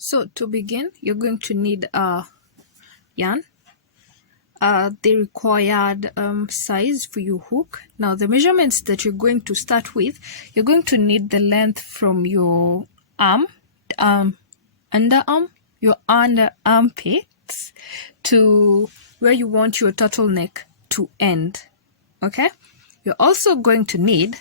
So to begin, you're going to need yarn, the required size for your hook. Now the measurements that you're going to start with, you're going to need the length from your underarm, your under armpits to where you want your turtleneck to end. Okay, you're also going to need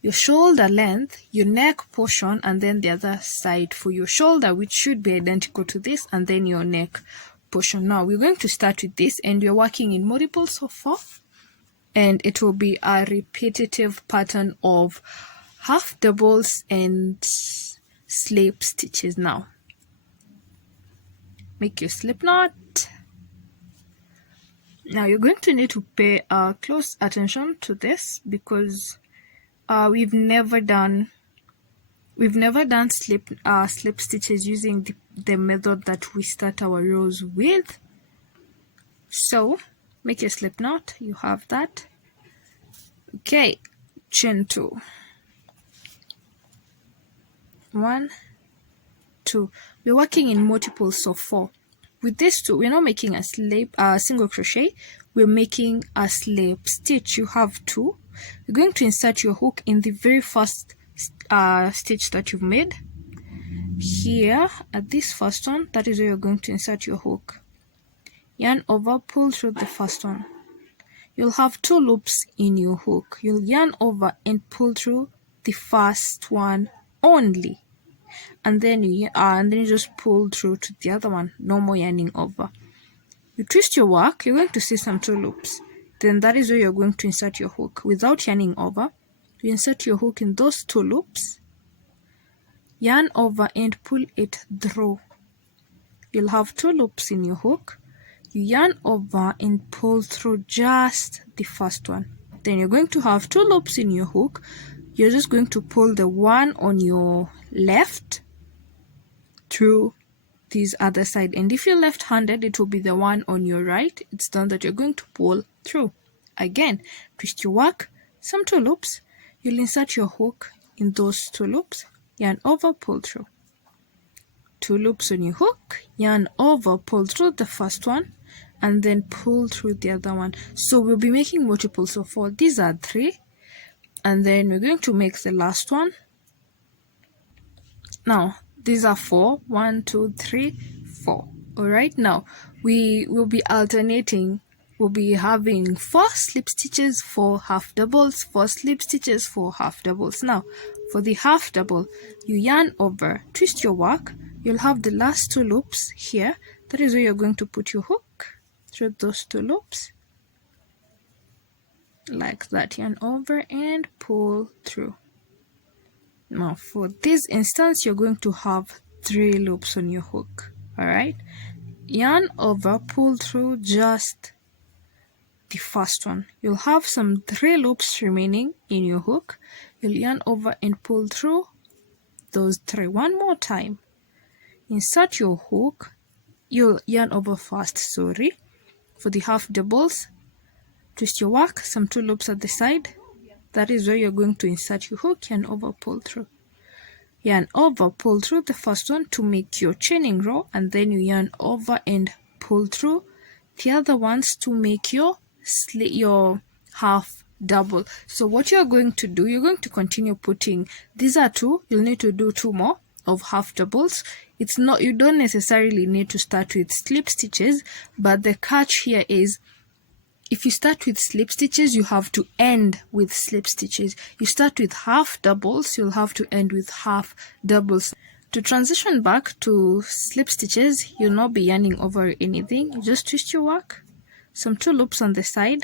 your shoulder length, your neck portion, and then the other side for your shoulder, which should be identical to this, and then your neck portion. Now we're going to start with this, and we're working in multiples of 4, and it will be a repetitive pattern of half doubles and slip stitches. Now make your slip knot. Now you're going to need to pay close attention to this because we've never done slip stitches using the method that we start our rows with. So make your slip knot. You have that. Okay, chain 2. 1, 2. We're working in multiples of 4. With this 2, we're not making a single crochet. We're making a slip stitch. You have 2. You're going to insert your hook in the very first stitch that you've made. Here at this first one, that is where you're going to insert your hook. Yarn over, pull through the first one. You'll have 2 loops in your hook. You'll yarn over and pull through the first one only, and then you just pull through to the other one. No more yarning over. You twist your work. You're going to see some 2 loops. Then that is where you're going to insert your hook without yarning over. You insert your hook in those 2 loops, yarn over and pull it through. You'll have 2 loops in your hook. You yarn over and pull through just the first one. Then you're going to have 2 loops in your hook. You're just going to pull the one on your left through this other side, and if you're left-handed, it will be the one on your right. It's done that you're going to pull through. Again, twist your work, some 2 loops. You'll insert your hook in those 2 loops, yarn over, pull through. 2 loops on your hook, yarn over, pull through the first one, and then pull through the other one. So we'll be making multiples of 4. These are 3, and then we're going to make the last one. Now these are 4. 1, 2, 3, 4. Alright, now we will be alternating. We'll be having 4 slip stitches, 4 half doubles, 4 slip stitches, 4 half doubles. Now for the half double, you yarn over, twist your work. You'll have the last 2 loops here. That is where you're going to put your hook through those 2 loops, like that. Yarn over and pull through. Now for this instance, you're going to have 3 loops on your hook. Alright, yarn over, pull through just the first one. You'll have some 3 loops remaining in your hook. You'll yarn over and pull through those 3 one more time. Insert your hook. You'll yarn over first, for the half doubles. Twist your work, some 2 loops at the side. That is where you're going to insert your hook, yarn over, pull through. Yarn over, pull through the first one to make your chaining row, and then you yarn over and pull through the other ones to make your half double. So what you're going to do, you're going to continue putting, these are 2, you'll need to do 2 more of half doubles. It's not, you don't necessarily need to start with slip stitches, but the catch here is, if you start with slip stitches, you have to end with slip stitches. You start with half doubles, you'll have to end with half doubles. To transition back to slip stitches, you'll not be yarning over anything. You just twist your work, some 2 loops on the side,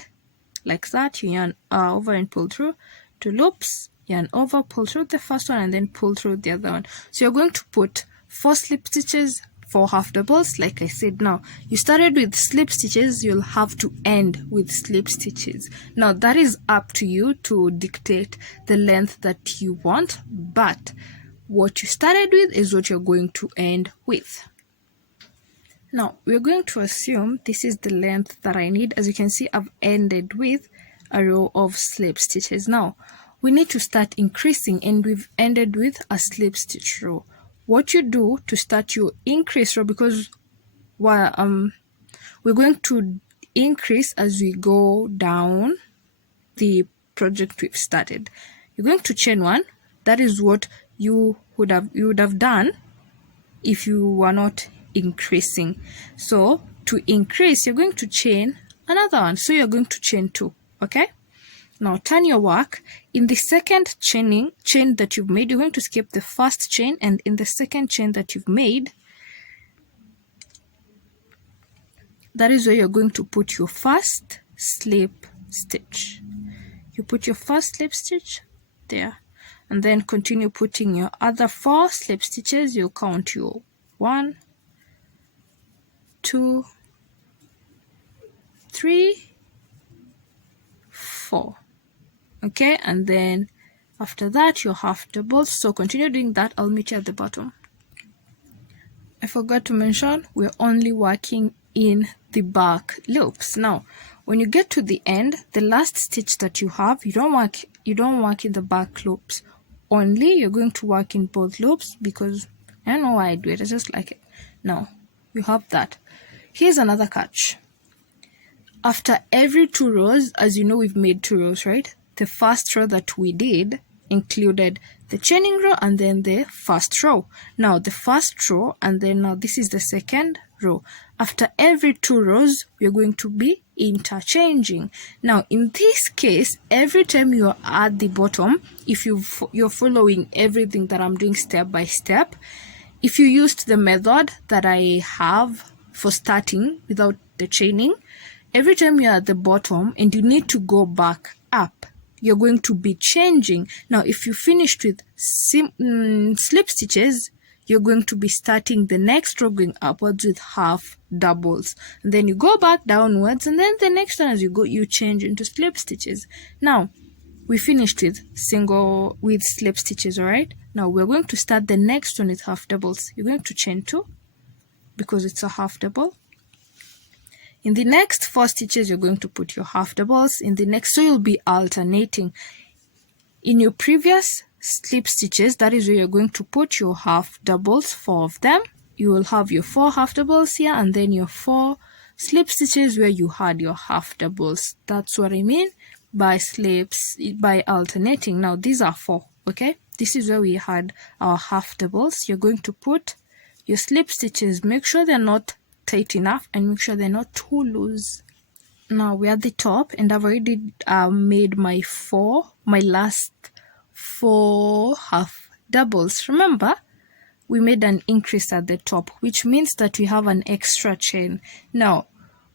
like that. You yarn over and pull through. 2 loops, yarn over, pull through the first one, and then pull through the other one. So you're going to put 4 slip stitches, 4 half doubles, like I said. Now you started with slip stitches, you'll have to end with slip stitches. Now that is up to you to dictate the length that you want, but what you started with is what you're going to end with. Now we're going to assume this is the length that I need. As you can see, I've ended with a row of slip stitches. Now we need to start increasing, and we've ended with a slip stitch row. what you do to start your increase row, because we're going to increase as we go down the project we've started. You're going to chain one. That is what you would have done if you were not increasing. So to increase, you're going to chain another one. So you're going to chain two. Okay, now turn your work. In the second chain that you've made, you're going to skip the first chain, and in the second chain that you've made, that is where you're going to put your first slip stitch. You put your first slip stitch there, and then continue putting your other 4 slip stitches. You'll count your 1, 2, 3, 4. Okay, and then after that your half doubles. So continue doing that. I'll meet you at the bottom. I forgot to mention, we're only working in the back loops. Now when you get to the end, the last stitch that you have, you don't work in the back loops only. You're going to work in both loops, because I don't know why I do it, I just like it. Now you have that. Here's another catch. After every 2 rows, as you know, we've made 2 rows, right? The first row that we did included the chaining row and then the first row. Now the first row, and then now this is the second row. After every 2 rows, we're going to be interchanging. Now in this case, every time you're at the bottom, if you're following everything that I'm doing step by step, if you used the method that I have for starting without the chaining, every time you're at the bottom and you need to go back up, you're going to be changing. Now if you finished with slip stitches, you're going to be starting the next row going upwards with half doubles, and then you go back downwards, and then the next one as you go, you change into slip stitches. Now we finished with slip stitches. All right, now we're going to start the next one with half doubles. You're going to chain 2 because it's a half double. In the next 4 stitches, you're going to put your half doubles in the next, so you'll be alternating. In your previous slip stitches, that is where you're going to put your half doubles, 4 of them. You will have your 4 half doubles here, and then your 4 slip stitches where you had your half doubles. That's what I mean by by alternating. Now these are 4, okay? This is where we had our half doubles. You're going to put your slip stitches. Make sure they're not tight enough, and make sure they're not too loose. Now we're at the top, and I've already made my last 4 half doubles. Remember, we made an increase at the top, which means that we have an extra chain. Now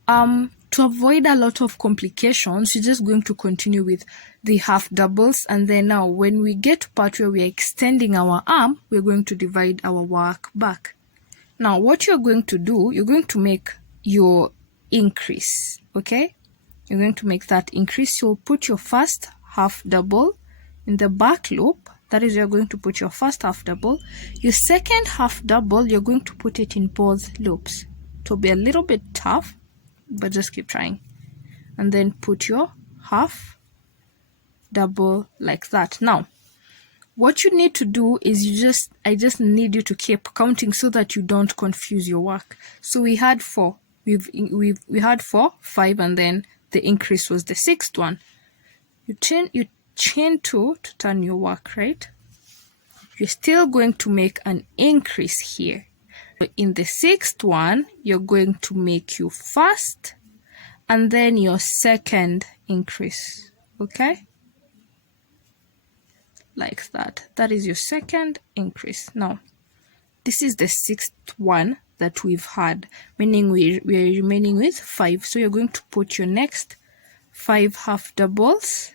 to avoid a lot of complications, we're just going to continue with the half doubles, and then now when we get to part where we're extending our arm, we're going to divide our work back. Now what you're going to do, you're going to make your increase, okay? You're going to make that increase. You'll put your first half double in the back loop. That is, you're going to put your first half double. Your second half double, you're going to put it in both loops. It will be a little bit tough, but just keep trying. And then put your half double like that. Now what you need to do is I just need you to keep counting so that you don't confuse your work. So we had 4. We had 4, 5, and then the increase was the 6th one. You chain 2 to turn your work, right? You're still going to make an increase here. In the 6th one, you're going to make your first and then your second increase, okay? Like that. That is your second increase. Now this is the 6th one that we've had, meaning we're remaining with 5. So you're going to put your next 5 half doubles,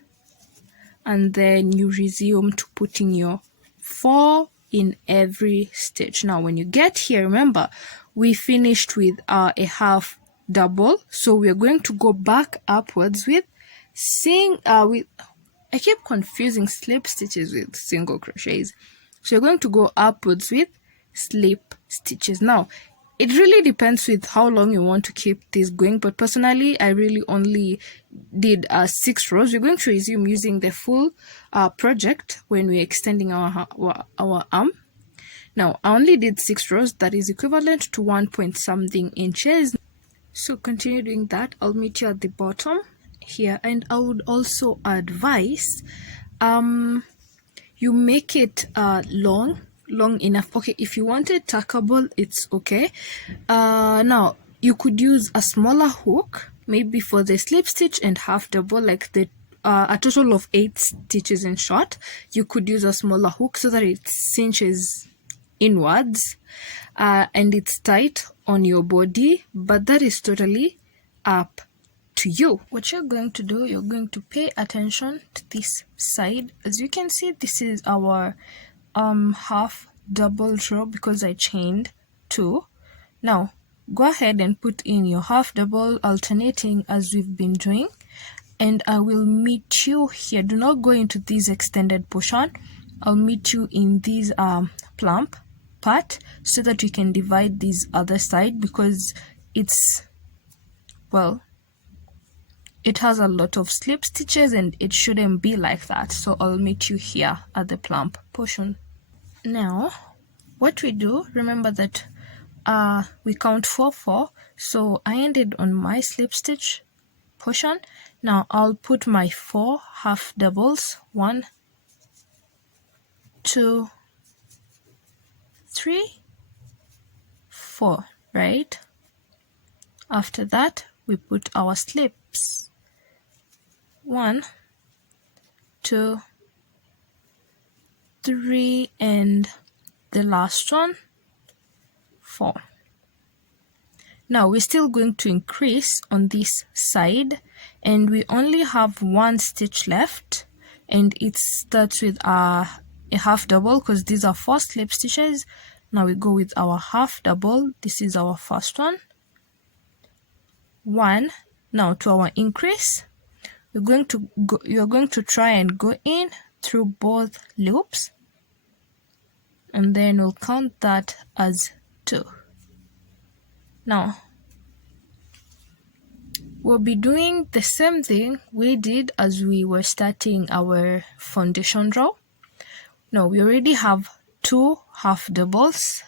and then you resume to putting your 4 in every stitch. Now when you get here, remember we finished with a half double, so we're going to go back upwards with I keep confusing slip stitches with single crochets. So you're going to go upwards with slip stitches. Now it really depends with how long you want to keep this going, but personally I really only did 6 rows. We're going to resume using the full project when we're extending our arm. Now I only did 6 rows, that is equivalent to 1 point something inches. So continue doing that. I'll meet you at the bottom here, and I would also advise you make it long enough. Okay, if you want it tackable, it's okay. Now you could use a smaller hook, maybe for the slip stitch and half double, like the a total of 8 stitches in short. You could use a smaller hook so that it cinches inwards and it's tight on your body, but that is totally up to you. What you're going to do, you're going to pay attention to this side. As you can see, this is our half double row because I chained 2. Now go ahead and put in your half double, alternating as we've been doing, and I will meet you here. Do not go into this extended portion. I'll meet you in this plump part so that we can divide this other side, because it's, well, it has a lot of slip stitches and it shouldn't be like that. So I'll meet you here at the plump portion. Now what we do, remember that we count 4 so I ended on my slip stitch portion. Now I'll put my 4 half doubles, 1, 2, 3, 4, right? After that we put our slips, 1, 2, 3, and the last one 4. Now we're still going to increase on this side, and we only have 1 stitch left, and it starts with a half double because these are 4 slip stitches. Now we go with our half double. This is our first one, 1. Now to our increase, you're going to try and go in through both loops, and then we'll count that as 2. Now we'll be doing the same thing we did as we were starting our foundation row. Now we already have 2 half doubles.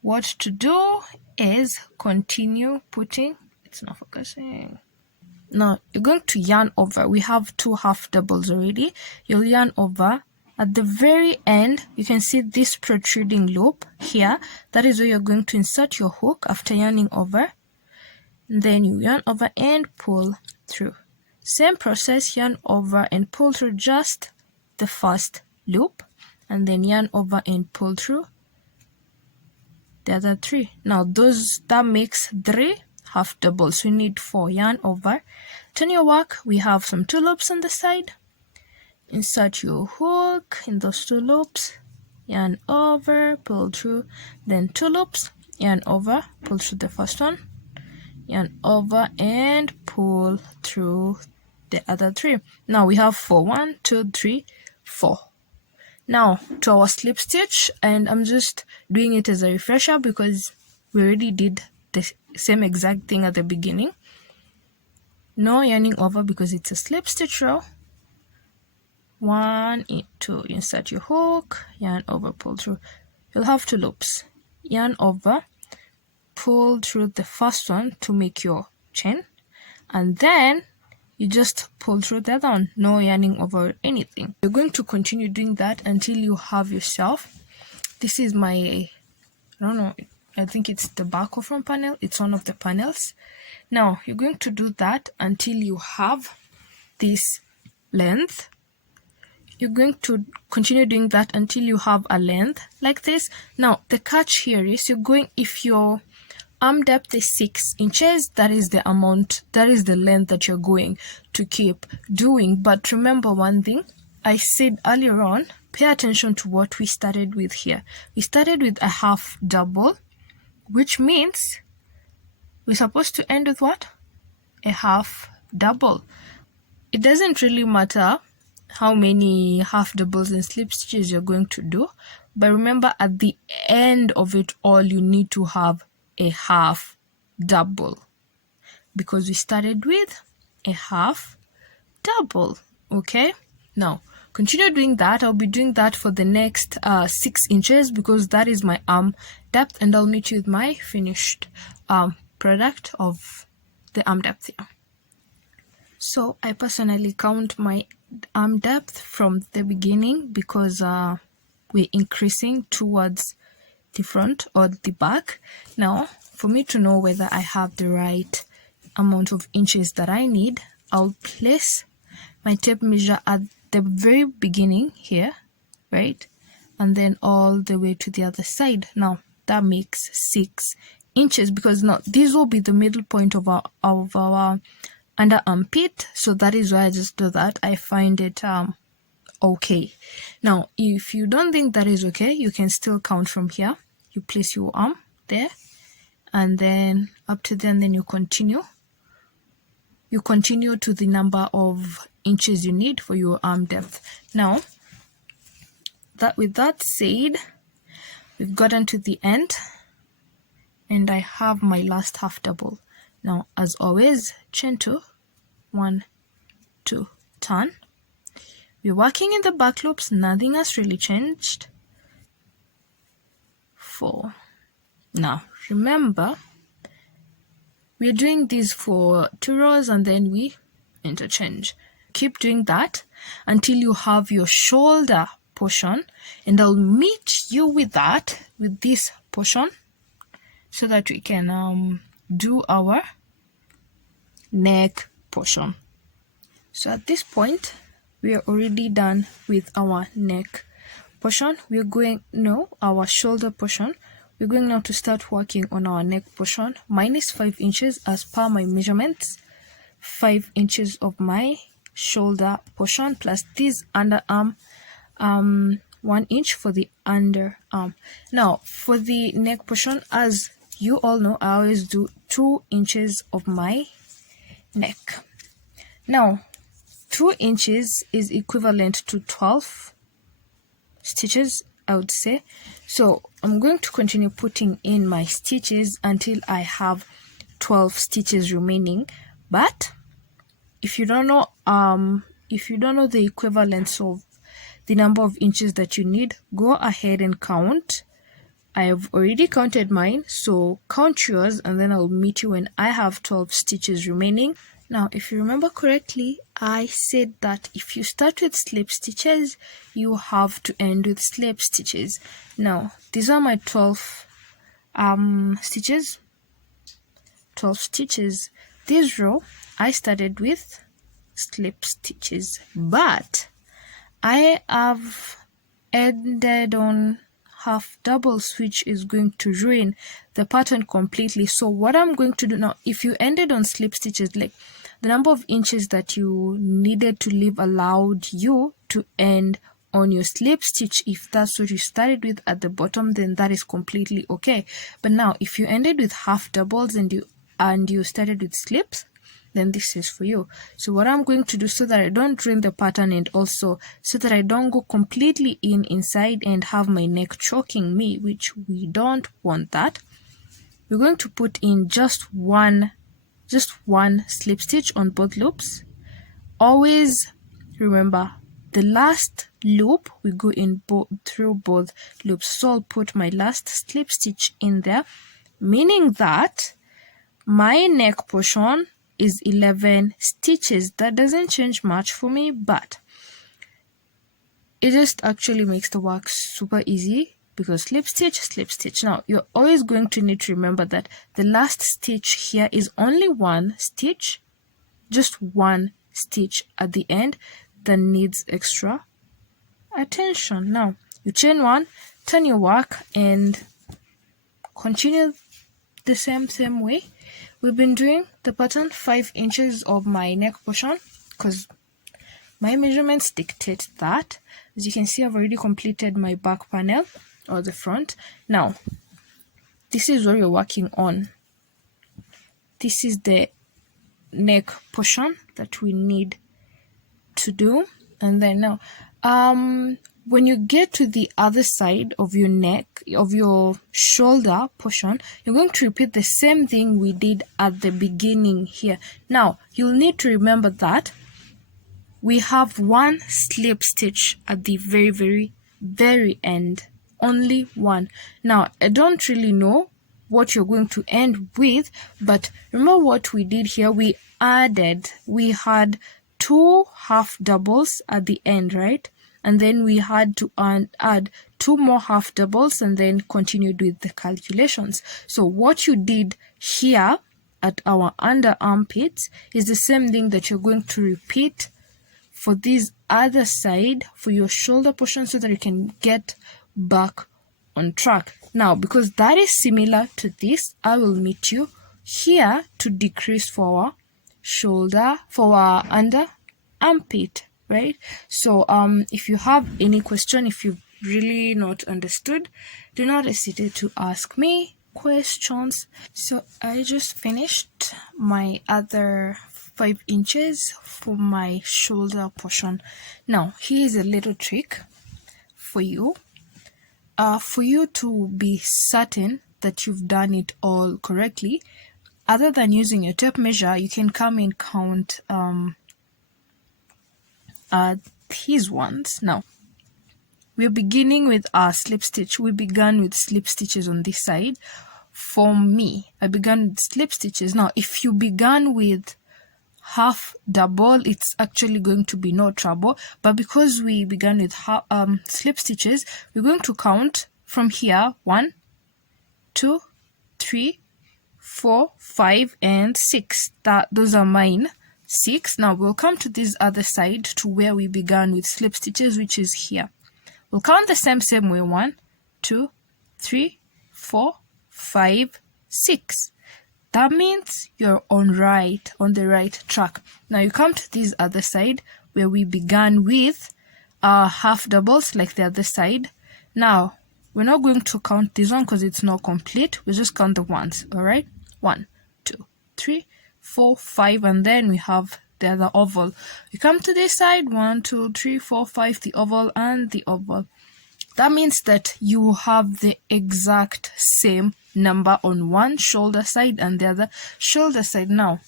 What to do is continue putting, it's not focusing. Now you're going to yarn over. We have 2 half doubles already. You'll yarn over. At the very end, you can see this protruding loop here. That is where you're going to insert your hook after yarning over. Then you yarn over and pull through. Same process, yarn over and pull through just the first loop, and then yarn over and pull through the other 3. Now that makes 3 half doubles. We need 4. Yarn over, turn your work. We have some 2 loops on the side. Insert your hook in those 2 loops, yarn over, pull through, then 2 loops, yarn over, pull through the first one, yarn over and pull through the other 3. Now we have 4. 1, 2, 3, 4. Now to our slip stitch, and I'm just doing it as a refresher because we already did the same exact thing at the beginning. No yarning over because it's a slip stitch row. 1, 2, insert your hook, yarn over, pull through. You'll have 2 loops, yarn over, pull through the first one to make your chain, and then you just pull through the other one. No yarning over anything. You're going to continue doing that until you have yourself, this is my, I don't know, I think it's the back of front panel, it's one of the panels. Now you're going to do that until you have this length. You're going to continue doing that until you have a length like this. Now the catch here is you're going, if your arm depth is 6 inches, that is the amount, that is the length that you're going to keep doing. But remember one thing I said earlier on, pay attention to what we started with here. We started with a half double, which means we're supposed to end with what? A half double. It doesn't really matter how many half doubles and slip stitches you're going to do, but remember at the end of it all you need to have a half double because we started with a half double. Okay, now continue doing that. I'll be doing that for the next 6 inches because that is my arm depth, and I'll meet you with my finished product of the arm depth here. So I personally count my arm depth from the beginning because we're increasing towards the front or the back. Now, for me to know whether I have the right amount of inches that I need, I'll place my tape measure at the very beginning here, right? And then all the way to the other side. Now, that makes 6 inches because now this will be the middle point of our under armpit, so that is why I just do that. I find it okay. Now, if you don't think that is okay, you can still count from here. You place your arm there, and then up to then you continue. You continue to the number of inches you need for your arm depth. Now, with that said, we've gotten to the end, and I have my last half double. Now, as always, chain 2, 1, 2, turn. We're working in the back loops, nothing has really changed. 4. Now, remember, we're doing this for 2 rows and then we interchange. Keep doing that until you have your shoulder portion, and I'll meet you with this portion so that we can do our neck portion. So at this point, we are already done with our neck portion. We're going now our shoulder portion. We're going now to start working on our neck portion. Mine is 5 inches as per my measurements. 5 inches of my shoulder portion plus this underarm, 1 inch for the underarm. Now for the neck portion, as you all know, I always do 2 inches of my neck. Now 2 inches is equivalent to 12 stitches, I would say. So I'm going to continue putting in my stitches until I have 12 stitches remaining. But if you don't know the equivalence of the number of inches that you need, go ahead and count. I have already counted mine, so count yours, and then I'll meet you when I have 12 stitches remaining. Now, if you remember correctly, I said that if you start with slip stitches, you have to end with slip stitches. Now, these are my 12 stitches. 12 stitches. This row, I started with slip stitches, but I have ended on half doubles, which is going to ruin the pattern completely. So what I'm going to do now, if you ended on slip stitches, like the number of inches that you needed to leave allowed you to end on your slip stitch. If that's what you started with at the bottom, then that is completely okay. But now if you ended with half doubles and you started with slips, then this is for you. So what I'm going to do, so that I don't ruin the pattern and also so that I don't go completely inside and have my neck choking me, which we don't want that, we're going to put in just one slip stitch on both loops. Always remember, the last loop we go in through both loops. So I'll put my last slip stitch in there, meaning that my neck portion is 11 stitches. That doesn't change much for me, but it just actually makes the work super easy because slip stitch. Now you're always going to need to remember that the last stitch here is only one stitch, just one stitch at the end that needs extra attention. Now you chain 1, turn your work, and continue the same way. We've been doing the pattern 5 inches of my neck portion because my measurements dictate that. As you can see, I've already completed my back panel or the front. Now, this is what you're working on. This is the neck portion that we need to do. And then now, when you get to the other side of your neck, of your shoulder portion, you're going to repeat the same thing we did at the beginning here. Now, you'll need to remember that we have one slip stitch at the very end, only one. Now I don't really know what you're going to end with, but remember what we did here. We had 2 half doubles at the end, right? And then we had to add 2 more half doubles and then continued with the calculations. So what you did here at our under armpits is the same thing that you're going to repeat for this other side for your shoulder portion, so that you can get back on track. Now, because that is similar to this, I will meet you here to decrease for our shoulder, for our under armpit, right? So if you have any question, if you've really not understood, do not hesitate to ask me questions. So I just finished my other 5 inches for my shoulder portion. Now here's a little trick for you to be certain that you've done it all correctly. Other than using your tape measure, you can come and count these ones. Now we're beginning with our slip stitch. We began with slip stitches on this side. For me, I began with slip stitches. Now if you began with half double, it's actually going to be no trouble, but because we began with slip stitches, we're going to count from here 1, 2, 3, 4, 5, and 6. Those are mine, 6. Now we'll come to this other side to where we began with slip stitches, which is here. We'll count the same way: 1, 2, 3, 4, 5, 6. That means you're on the right track. Now you come to this other side where we began with half doubles like the other side. Now we're not going to count this one because it's not complete. We just count the ones. All right, 1, 2, 3, 4, 5, and then we have the other oval. We come to this side: 1, 2, 3, 4, 5, the oval and the oval. That means that you have the exact same number on one shoulder side and the other shoulder side. Now,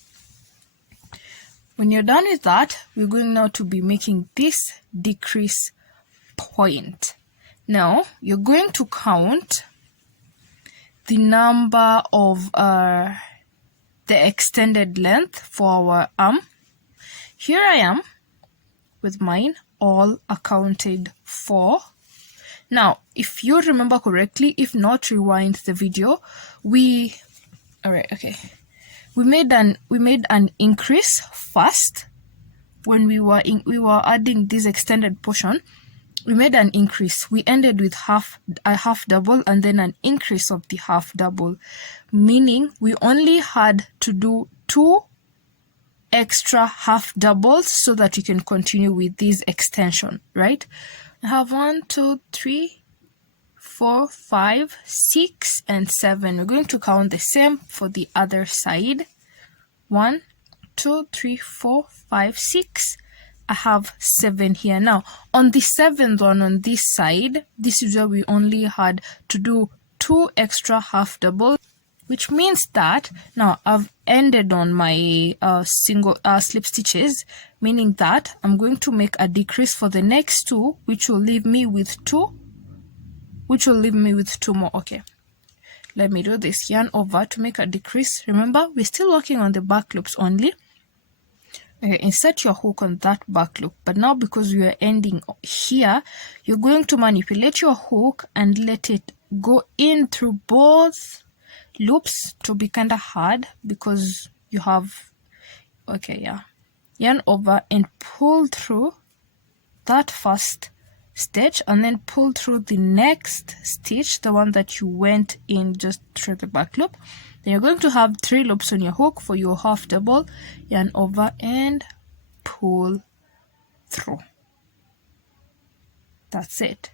when you're done with that, we're going now to be making this decrease point. Now, you're going to count the number of the extended length for our arm. Here I am with mine all accounted for. Now, if you remember correctly, if not, rewind the video. We made an increase first when we were adding this extended portion. We made an increase. We ended with a half double and then an increase of the half double, meaning we only had to do 2 extra half doubles so that you can continue with this extension, right? I have 1, 2, 3, 4, 5, 6, and 7. We're going to count the same for the other side. 1, 2, 3, 4, 5, 6. I have 7 here. Now, on the 7th one on this side, this is where we only had to do 2 extra half doubles, which means that now I've ended on my single slip stitches, meaning that I'm going to make a decrease for the next 2, which will leave me with 2 more. Okay, let me do this. Yarn over to make a decrease. Remember, we're still working on the back loops only. Okay, insert your hook on that back loop, but now because we are ending here, you're going to manipulate your hook and let it go in through both loops to be kind of hard because you have yarn over and pull through that first stitch and then pull through the next stitch, the one that you went in just through the back loop. Then you're going to have 3 loops on your hook for your half double. Yarn over and pull through. That's it.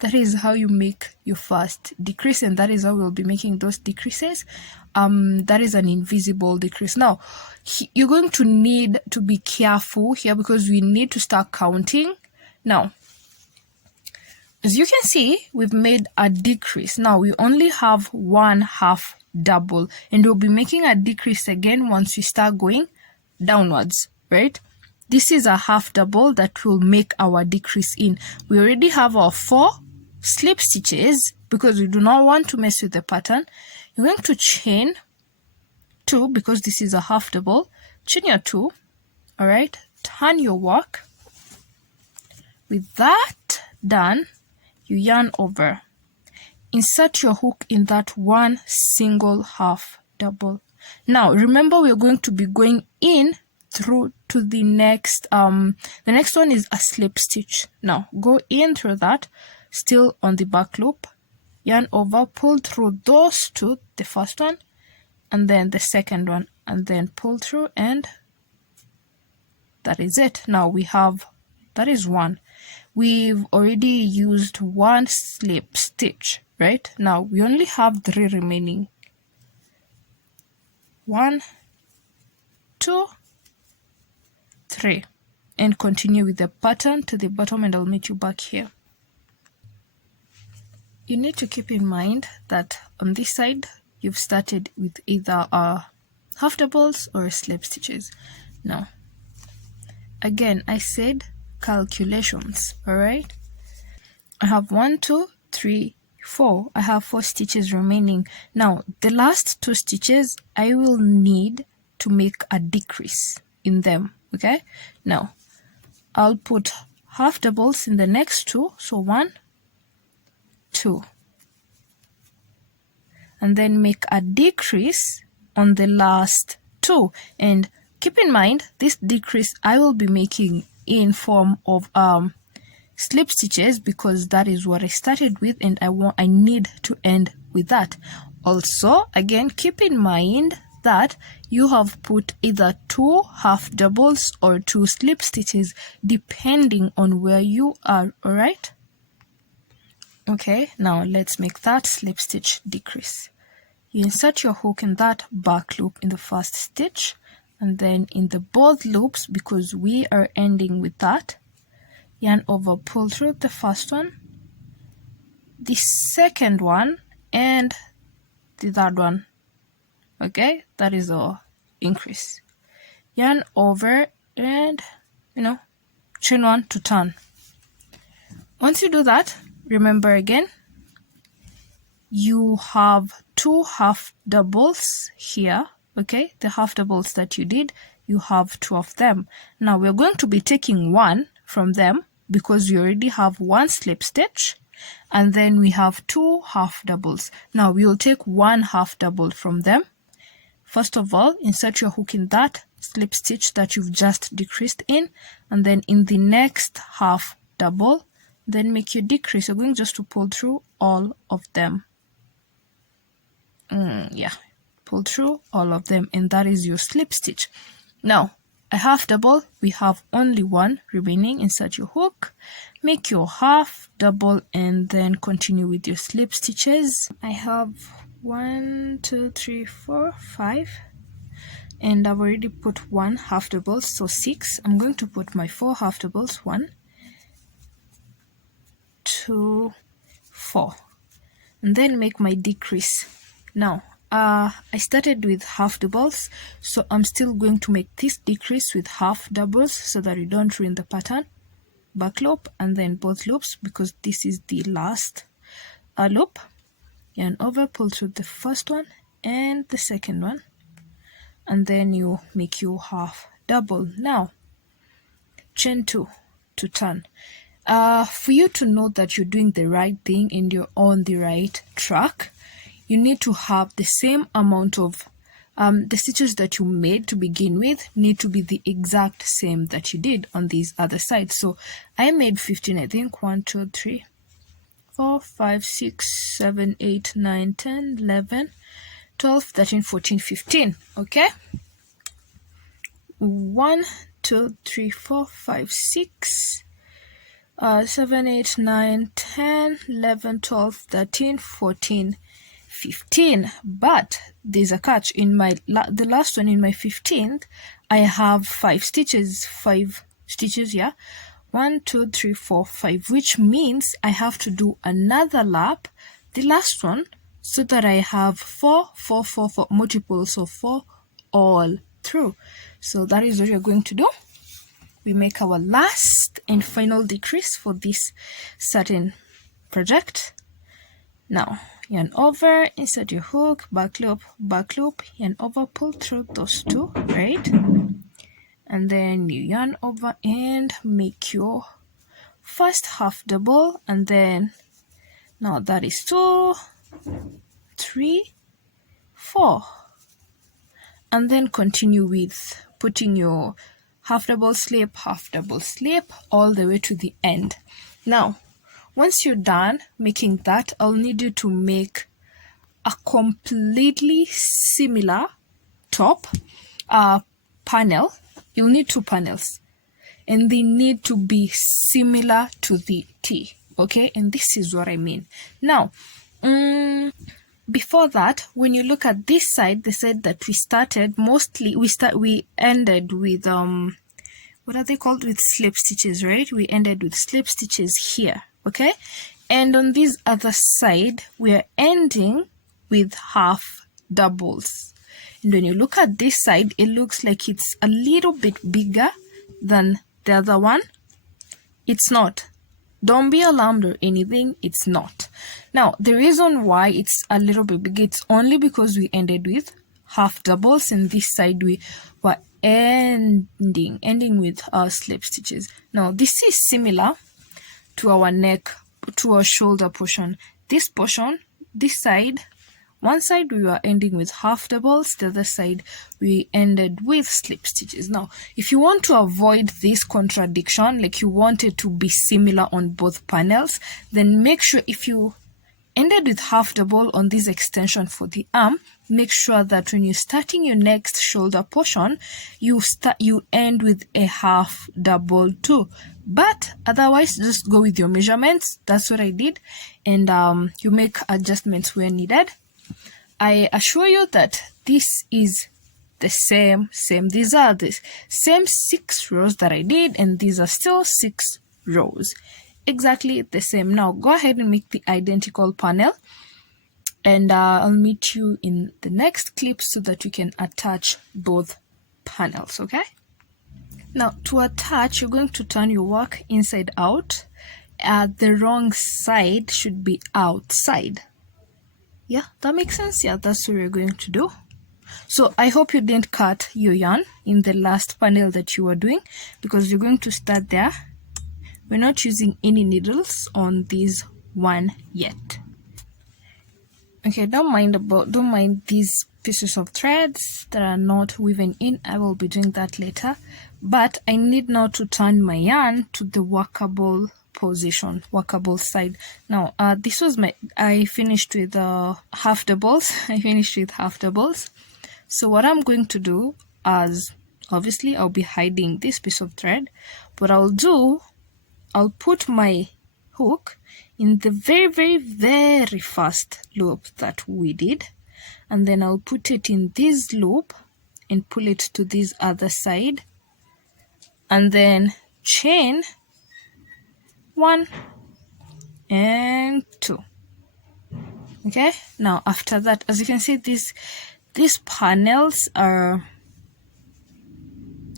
That is how you make your first decrease, and that is how we'll be making those decreases. That is an invisible decrease. Now, you're going to need to be careful here because we need to start counting. Now, as you can see, we've made a decrease. Now, we only have 1 half double, and we'll be making a decrease again once we start going downwards, right? this is a half double that will make our decrease in. We already have our 4 slip stitches because we do not want to mess with the pattern. You're going to chain 2 because this is a half double. Chain your 2, all right, turn your work. With that done, you yarn over, insert your hook in that one single half double. Now remember, we're going to be going in through to the next one is a slip stitch. Now go in through that, still on the back loop, yarn over, pull through those 2, the first one and then the second one, and then pull through, and that is it. Now we have, that is 1. We've already used 1 slip stitch, right? Now we only have 3 remaining. 1, 2, 3, and continue with the pattern to the bottom, and I'll meet you back here. You need to keep in mind that on this side you've started with either half doubles or slip stitches. Now again, I said calculations, all right? I have 1, 2, 3, 4. I have 4 stitches remaining. Now the last 2 stitches I will need to make a decrease in them. Okay, now I'll put half doubles in the next 2, so 1, 2, and then make a decrease on the last 2. And keep in mind, this decrease I will be making in form of slip stitches because that is what I started with, and I need to end with that. Also, again, keep in mind that you have put either 2 half doubles or 2 slip stitches depending on where you are, all right? Okay, now let's make that slip stitch decrease. You insert your hook in that back loop in the first stitch, and then in the both loops, because we are ending with that, yarn over, pull through the first one, the second one, and the third one. Okay, that is our increase. Yarn over and chain 1 to turn. Once you do that, remember again, you have 2 half doubles here. Okay, the half doubles that you did, you have 2 of them. Now we're going to be taking 1 from them because we already have 1 slip stitch, and then we have 2 half doubles. Now we will take 1 half double from them. First of all, insert your hook in that slip stitch that you've just decreased in, and then in the next half double, then make your decrease. You're going just to pull through all of them. Pull through all of them, and that is your slip stitch. Now a half double, we have only 1 remaining. Insert your hook, make your half double, and then continue with your slip stitches. I have 1, 2, 3, 4, 5, and I've already put 1 half double, so 6. I'm going to put my 4 half doubles, 1, 2, 4, and then make my decrease. Now I started with half doubles, so I'm still going to make this decrease with half doubles so that you don't ruin the pattern. Back loop and then both loops, because this is the last loop. Yarn over, pull through the first one and the second one, and then you make your half double. Now chain 2 to turn. For you to know that you're doing the right thing and you're on the right track, you need to have the same amount of the stitches that you made to begin with need to be the exact same that you did on these other sides. So I made 15, I think. 1, 2, 3, 4, 5, 6, 7, 8, 9, 10, 11, 12, 13, 14, 15. Okay, 1, 2, 3, 4, 5, 6, 7, 8, 9, 10, 11, 12, 13, 14, 15. But there's a catch. In the last one, in my 15th, I have 5 stitches. 5 stitches, yeah. 1, 2, 3, 4, 5, which means I have to do another lap, the last one, so that I have 4, 4, 4, 4 multiples of 4 all through. So that is what you're going to do. we make our last and final decrease for this certain project. Now yarn over, insert your hook, back loop, yarn over, pull through those two, right? And then you yarn over and make your first half double, and then now that is 2, 3, 4, and then continue with putting your half double slip all the way to the end. Now once you're done making that, I'll need you to make a completely similar top panel. You'll need 2 panels and they need to be similar to the T, okay? And this is what I mean. Now before that, when you look at this side, the side that we started, we ended with what are they called, with slip stitches, right? We ended with slip stitches here, okay? And on this other side we are ending with half doubles. And when you look at this side, it looks like it's a little bit bigger than the other one. It's not. Don't be alarmed or anything, it's not. Now the reason why it's a little bit bigger, it's only because we ended with half doubles, and this side we were ending with our slip stitches. Now this is similar to our neck, to our shoulder portion. This portion, this side, one side we were ending with half doubles, the other side we ended with slip stitches. Now if you want to avoid this contradiction, like you want it to be similar on both panels, then make sure if you ended with half double on this extension for the arm, make sure that when you're starting your next shoulder portion, you end with a half double too. But otherwise, just go with your measurements. That's what I did, and you make adjustments where needed. I assure you that this is the same. These are the same 6 rows that I did, and these are still 6 rows. Exactly the same. Now go ahead and make the identical panel, and I'll meet you in the next clip so that you can attach both panels, okay? Now to attach, you're going to turn your work inside out. The wrong side should be outside. Yeah, that makes sense. Yeah, that's what we're going to do. So I hope you didn't cut your yarn in the last panel that you were doing, because you're going to start there. We're not using any needles on this one yet. Okay, don't mind these pieces of threads that are not woven in. I will be doing that later, but I need now to turn my yarn to the workable position, workable side. Now this was I finished with half doubles. So what I'm going to do, as obviously I'll be hiding this piece of thread, what I'll put my hook in the very first loop that we did, and then I'll put it in this loop and pull it to this other side, and then chain 1 and 2. Okay, now after that, as you can see, these panels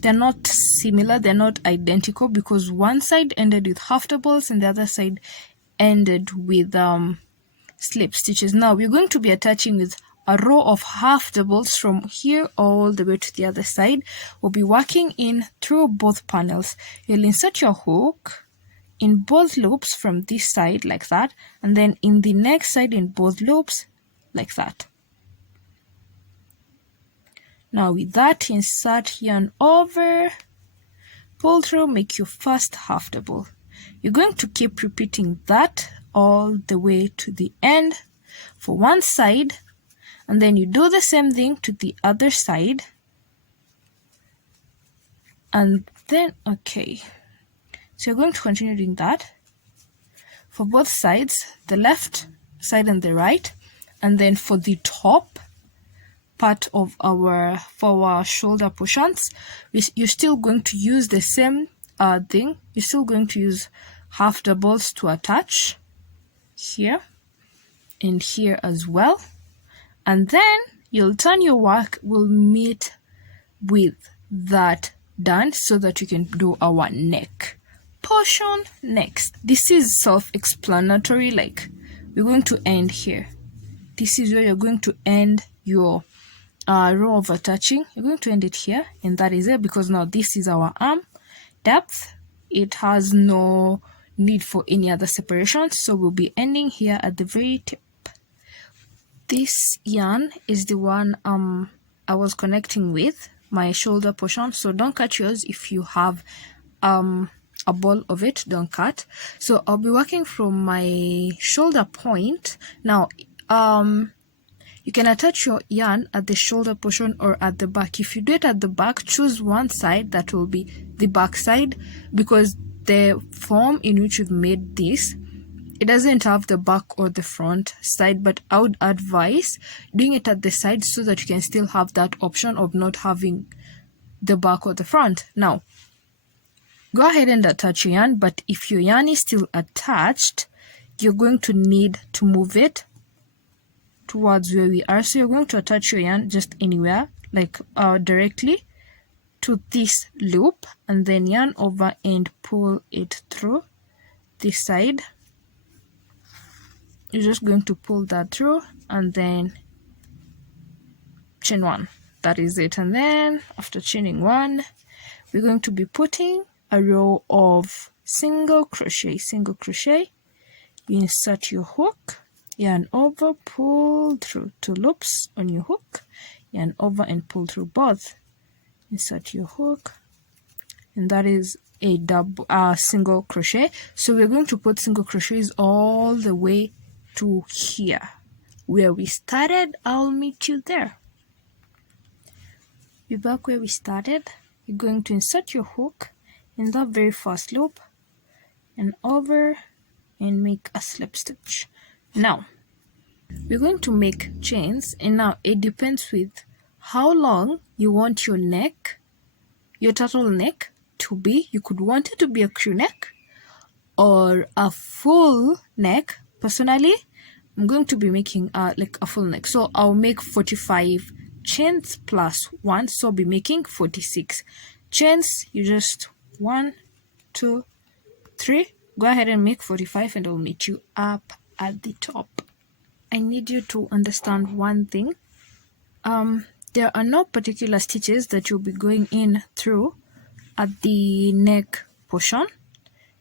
they're not similar, they're not identical, because one side ended with half doubles and the other side ended with slip stitches. Now we're going to be attaching with a row of half doubles from here all the way to the other side. We'll be working in through both panels. You'll insert your hook in both loops from this side like that, and then in the next side in both loops like that. Now with that, insert yarn over, pull through, make your first half double. You're going to keep repeating that all the way to the end for one side, and then you do the same thing to the other side, and then okay, so you're going to continue doing that for both sides, the left side and the right, and then for the top part of our shoulder portions, you're still going to use the same thing. You're still going to use half doubles to attach here and here as well, and then you'll turn your work, will meet with that done so that we can do our neck portion next. This is self-explanatory, like we're going to end here. This is where you're going to end your row of attaching. You're going to end it here, and that is it, because now this is our arm depth. It has no need for any other separation, so we'll be ending here at the very tip. This yarn is the one I was connecting with my shoulder portion, so don't cut yours. If you have a ball of it, don't cut. So I'll be working from my shoulder point. Now you can attach your yarn at the shoulder portion or at the back. If you do it at the back, choose one side, that will be the back side, because the form in which you've made this, it doesn't have the back or the front side, but I would advise doing it at the side so that you can still have that option of not having the back or the front. Now go ahead and attach your yarn, but if your yarn is still attached, you're going to need to move it towards where we are. So you're going to attach your yarn just anywhere, like directly to this loop, and then yarn over and pull it through this side. You're just going to pull that through and then chain one. That is it. And then after chaining one, we're going to be putting a row of single crochet. You insert your hook, yarn over, pull through 2 loops on your hook, yarn over and pull through both, insert your hook, and that is a double single crochet. So we're going to put single crochets all the way to here where we started. I'll meet you there. You're back where we started. You're going to insert your hook in that very first loop and over and make a slip stitch. Now we're going to make chains, and now it depends with how long you want your neck, your turtleneck to be. You could want it to be a crew neck or a full neck. Personally, I'm going to be making like a full neck, so I'll make 45 chains plus 1, so I'll be making 46 chains. You just 1, 2, 3, go ahead and make 45, and I'll meet you up at the top. I need you to understand one thing. There are no particular stitches that you'll be going in through at the neck portion.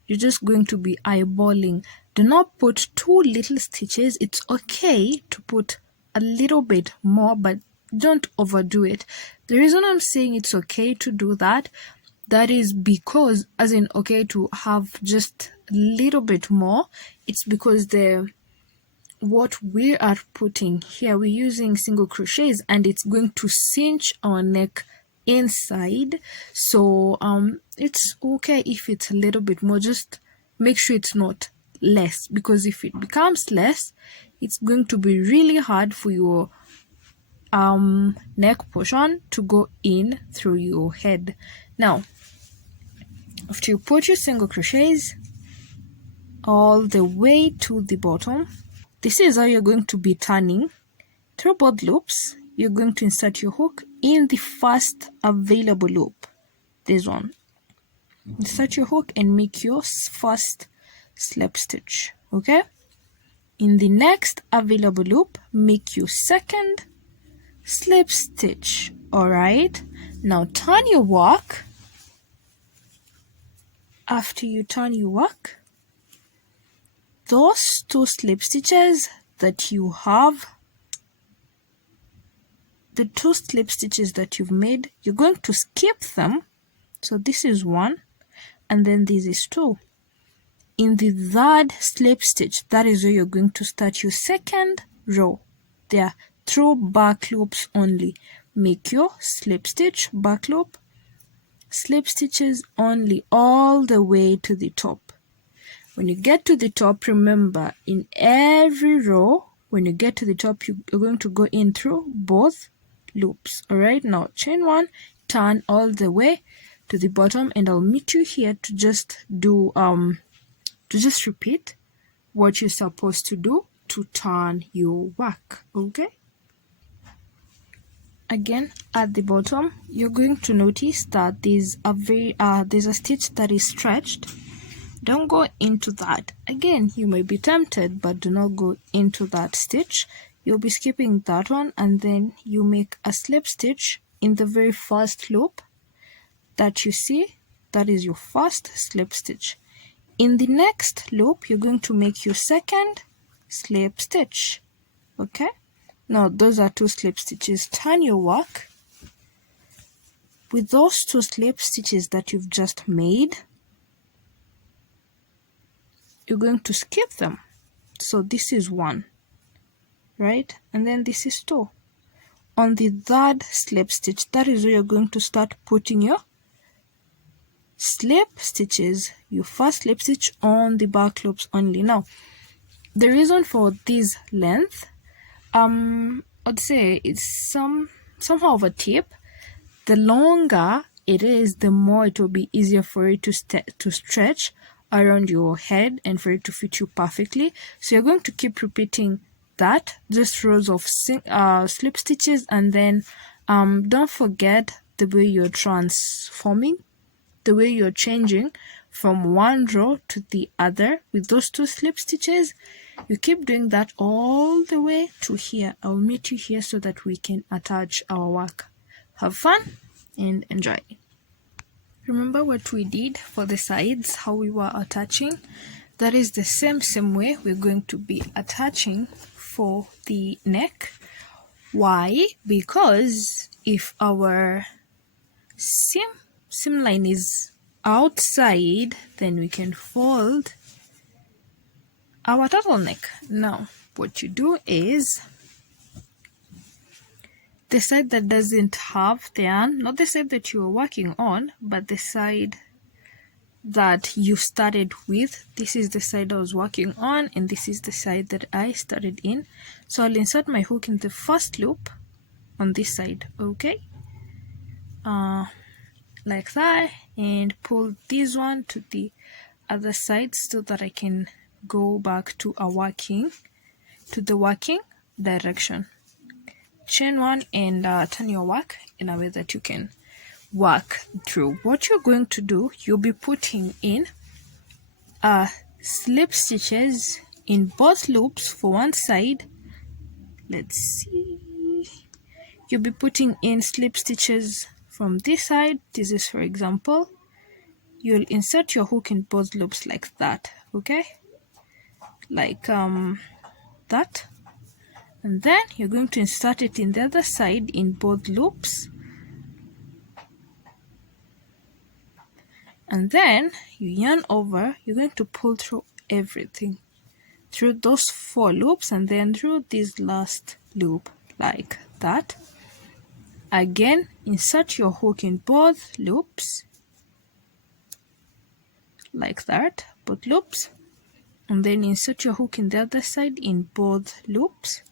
You're just going to be eyeballing. Do not put too little stitches. It's okay to put a little bit more, but don't overdo it. The reason I'm saying it's okay to do that, that is because, as in okay to have just a little bit more, it's because what we are putting here, we're using single crochets, and it's going to cinch our neck inside. So it's okay if it's a little bit more, just make sure it's not less, because if it becomes less, it's going to be really hard for your neck portion to go in through your head. Now after you put your single crochets all the way to the bottom, this is how you're going to be turning through both loops. You're going to insert your hook in the first available loop, this one. Insert your hook and make your first slip stitch. Okay, in the next available loop, make your second slip stitch. All right, now turn your work. After you turn your work, those 2 slip stitches that you have, the 2 slip stitches that you've made, you're going to skip them. So this is 1, and then this is 2. In the 3rd slip stitch, that is where you're going to start your second row. There, through back loops only. Make your slip stitch, back loop, slip stitches only all the way to the top. When you get to the top, remember, in every row, when you get to the top, you're going to go in through both loops. All right, now chain 1, turn all the way to the bottom, and I'll meet you here to just do to just repeat what you're supposed to do to turn your work. Okay, Again, at the bottom, you're going to notice that there's a stitch that is stretched. Don't go into that. Again, you may be tempted, but do not go into that stitch. You'll be skipping that one, and then you make a slip stitch in the very first loop that you see. That is your first slip stitch. In the next loop, you're going to make your second slip stitch. Okay? Now, those are 2 slip stitches. Turn your work. With those 2 slip stitches that you've just made, you're going to skip them. So this is 1, right? And then this is 2. On the third slip stitch, that is where you're going to start putting your slip stitches, your first slip stitch on the back loops only. Now, the reason for this length, I'd say it's somehow of a tip. The longer it is, the more it will be easier for it to stretch around your head and for it to fit you perfectly. So you're going to keep repeating that, just rows of slip stitches, and then don't forget the way you're transforming, the way you're changing from one row to the other with those 2 slip stitches. You keep doing that all the way to here. I'll meet you here so that we can attach our work. Have fun and enjoy. Remember what we did for the sides, how we were attaching? That is the same way we're going to be attaching for the neck. Why? Because if our seam line is outside, then we can fold our turtleneck. Now, what you do is, the side that doesn't have the yarn, not the side that you're working on, but the side that you started with, this is the side I was working on, and this is the side that I started in. So I'll insert my hook in the first loop on this side, okay? Like that, and pull this one to the other side so that I can go back to the working direction. Chain 1 and turn your work in a way that you can work through. What you're going to do, you'll be putting in slip stitches in both loops for one side. Let's see. You'll be putting in slip stitches from this side. This is, for example, you'll insert your hook in both loops like that, okay? Like that. And then you're going to insert it in the other side in both loops. And then you yarn over, you're going to pull through everything, through those 4 loops, and then through this last loop like that. Again, insert your hook in both loops like that, both loops, and then insert your hook in the other side in both loops.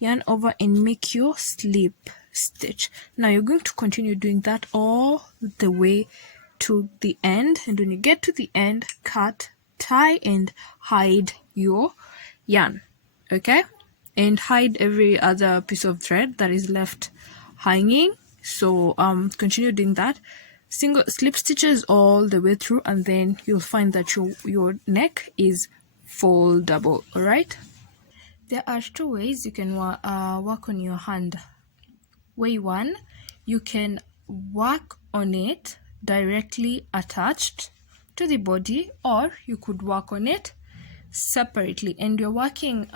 Yarn over and make your slip stitch. Now you're going to continue doing that all the way to the end, and when you get to the end, cut, tie, and hide your yarn, okay? And hide every other piece of thread that is left hanging. So continue doing that. Single slip stitches all the way through, and then you'll find that your neck is foldable. All right. There are 2 ways you can work on your hand. Way 1, you can work on it directly attached to the body, or you could work on it separately, and we're working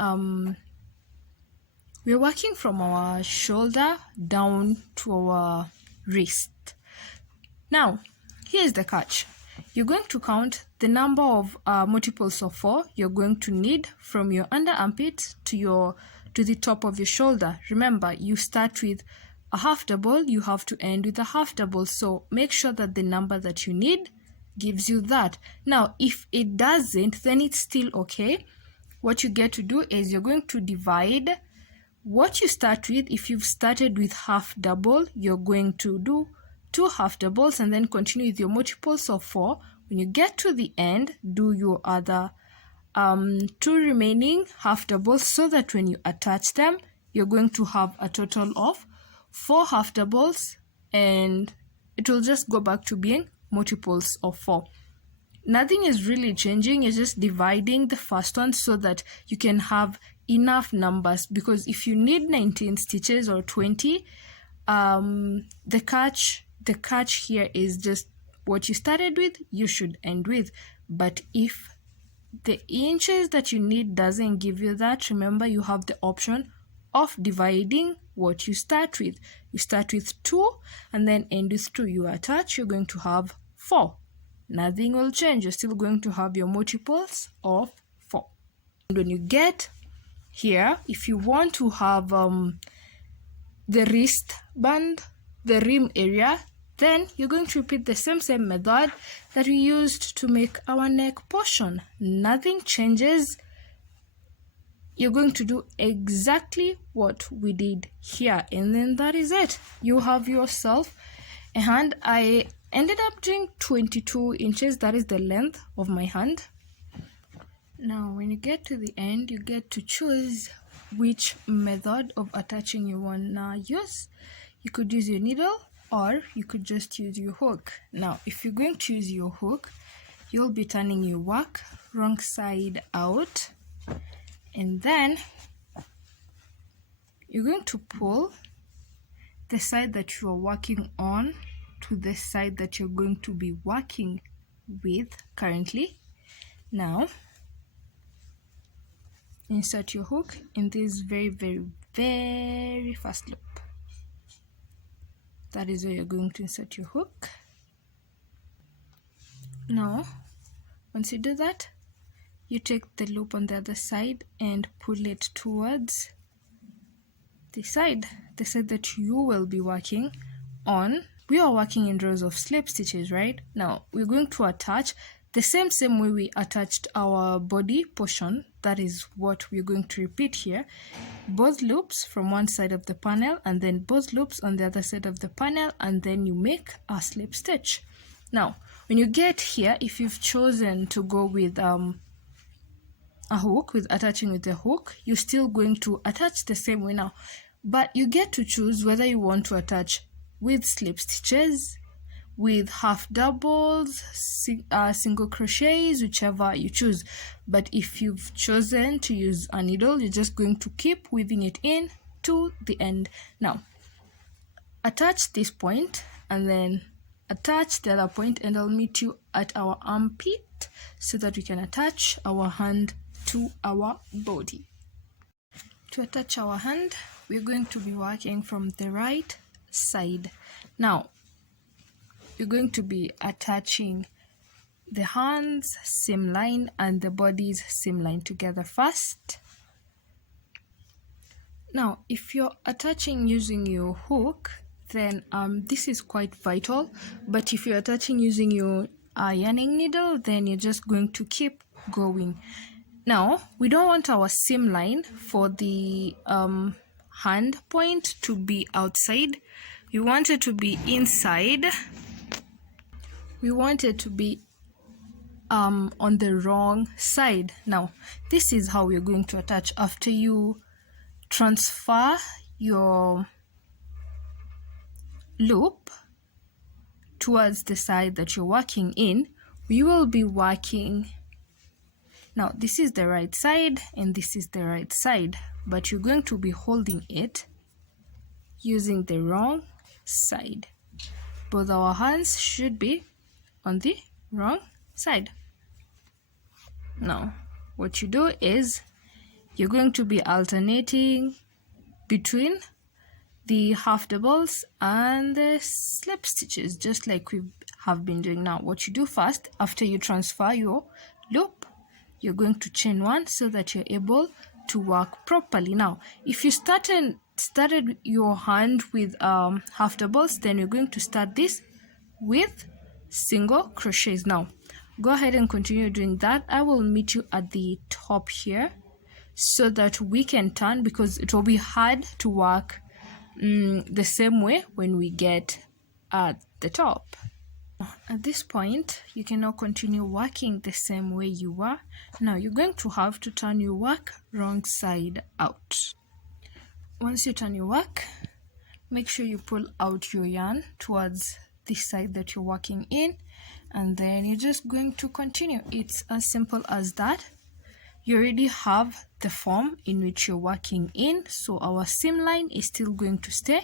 from our shoulder down to our wrist. Now, here's the catch. You're going to count the number of multiples of 4 you're going to need from your under armpit to the top of your shoulder. Remember, you start with a half double, you have to end with a half double. So make sure that the number that you need gives you that. Now, if it doesn't, then it's still okay. What you get to do is you're going to divide what you start with. If you've started with half double, you're going to do 2 half doubles and then continue with your multiples of 4. When you get to the end, do your other 2 remaining half doubles, so that when you attach them, you're going to have a total of 4 half doubles, and it will just go back to being multiples of 4. Nothing is really changing, you're just dividing the first one so that you can have enough numbers, because if you need 19 stitches or 20, the catch here is just what you started with, you should end with. But if the inches that you need doesn't give you that, remember you have the option of dividing what you start with. You start with 2 and then end with 2. You attach, you're going to have 4. Nothing will change. You're still going to have your multiples of 4. And when you get here, if you want to have the wristband, the rim area, then you're going to repeat the same method that we used to make our neck portion. Nothing changes. You're going to do exactly what we did here, and then that is it. You have yourself a hand. I ended up doing 22 inches. That is the length of my hand. Now when you get to the end, you get to choose which method of attaching you want to use. You could use your needle, or you could just use your hook. Now if you're going to use your hook, you'll be turning your work wrong side out, and then you're going to pull the side that you're working on to the side that you're going to be working with currently. Now insert your hook in this very first loop. That is where you're going to insert your hook. Now once you do that, you take the loop on the other side and pull it towards the side that you will be working on. We are working in rows of slip stitches, right? Now we're going to attach the same way we attached our body portion. That is what we're going to repeat here. Both loops from one side of the panel, and then both loops on the other side of the panel, and then you make a slip stitch. Now when you get here, if you've chosen to go with a hook, with attaching with the hook, you're still going to attach the same way now, but you get to choose whether you want to attach with slip stitches, with half doubles, single crochets, whichever you choose. But if you've chosen to use a needle, you're just going to keep weaving it in to the end. Now attach this point and then attach the other point, and I'll meet you at our armpit so that we can attach our hand to our body. To attach our hand, we're going to be working from the right side. Now you're going to be attaching the hands seam line and the body's seam line together first. Now if you're attaching using your hook, then this is quite vital, but if you're attaching using your ironing needle, then you're just going to keep going. Now we don't want our seam line for the hand point to be outside. We want it to be inside. We want it to be on the wrong side. Now this is how we're going to attach. After you transfer your loop towards the side that you're working in, we will be working. Now this is the right side and this is the right side, but you're going to be holding it using the wrong side. Both our hands should be on the wrong side. Now what you do is you're going to be alternating between the half doubles and the slip stitches, just like we have been doing. Now what you do first, after you transfer your loop, you're going to chain one so that you're able to work properly. Now if you started your hand with half doubles, then you're going to start this with single crochets. Now go ahead and continue doing that. I will meet you at the top here so that we can turn, because it will be hard to work the same way when we get at the top. At this point, you can now continue working the same way you were. Now you're going to have to turn your work wrong side out. Once you turn your work make sure you pull out your yarn towards the side that you're working in, and then you're just going to continue. It's as simple as that. You already have the form in which you're working in, so our seam line is still going to stay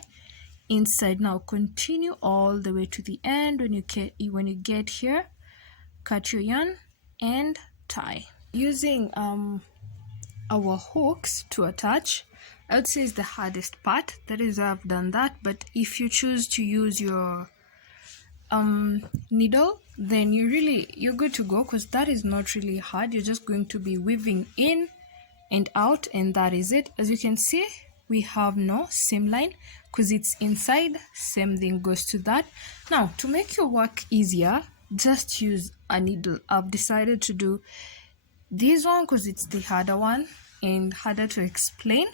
inside. Now continue all the way to the end. When you get here, cut your yarn and tie. Using our hooks to attach, I would say is the hardest part. That is why I've done that. But if you choose to use your needle, then you're good to go, because that is not really hard. You're just going to be weaving in and out, and that is it. As you can see, we have no seam line because it's inside. Same thing goes to that. Now, to make your work easier, just use a needle. I've decided to do this one because it's the harder one and harder to explain.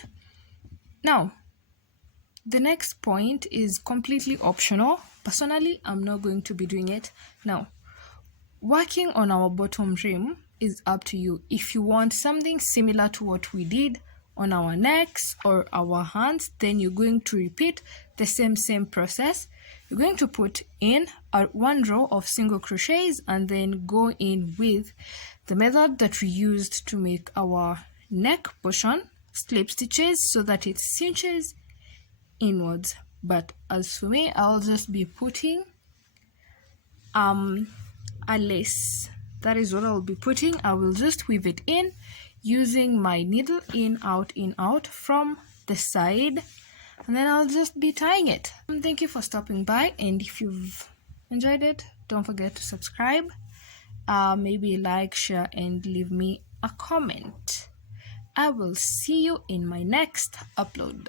Now, the next point is completely optional. Personally, I'm not going to be doing it. Now, working on our bottom rim is up to you. If you want something similar to what we did on our necks or our hands, then you're going to repeat the same process. You're going to put in one row of single crochets and then go in with the method that we used to make our neck portion, slip stitches, so that it cinches inwards. But as for me, I'll just be putting a lace. That is what I'll be putting. I will just weave it in using my needle, in out from the side, and then I'll just be tying it. Thank you for stopping by, and if you've enjoyed it, don't forget to subscribe, maybe like, share, and leave me a comment. I will see you in my next upload.